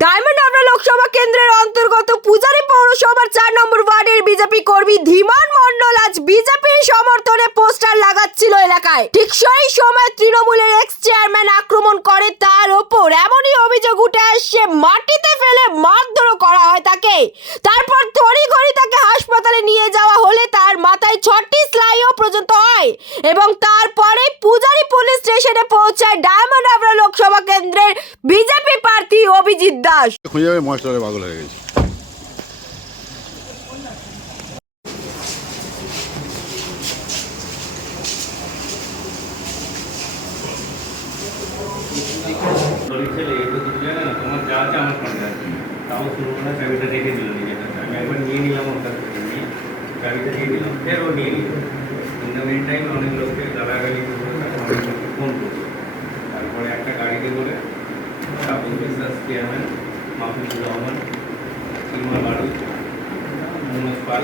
Diamond Habra Lok Sabha কেন্দ্রের অন্তর্গত পূজারি পৌরসভার চার নম্বর ওয়ার্ডের বিজেপি কর্মী ধীমান মন্ডল আজ সমর্থনে পোস্টার লাগাচ্ছিল এলাকায়। ঠিক সেই সময় তৃণমূলের এক্স চেয়ারম্যান আক্রমণ করে তার ওপর। এমনই অভিযোগ উঠে আসছে, মাটিতে ফেলে মারধরও করা হয় তাকে। তারপর তড়িঘড়ি তাকে হাসপাতালে নিয়ে যাওয়া হলে তার মাথায় ছটি স্লাইও পর্যন্ত হয় এবং তারপরে পূজারী পুলিশ স্টেশনে পৌঁছায় ডায়মন্ড হাবড়া লোকসভা কেন্দ্রের বিজেপি অভিজিৎ দাস। খুঁজে যাবে মাস্টারে পাগল হয়ে গেছে। আমি চাবিটা দিয়ে দিলাম ফের ও নিয়ে নিল। ইন দ্য মেন টাইম অনেক লোককে গালাগালি লোককে ফোন করল। চেয়ারম্যান মাহফুজুর রহমান ইমা বাড়ি মনোজ পাল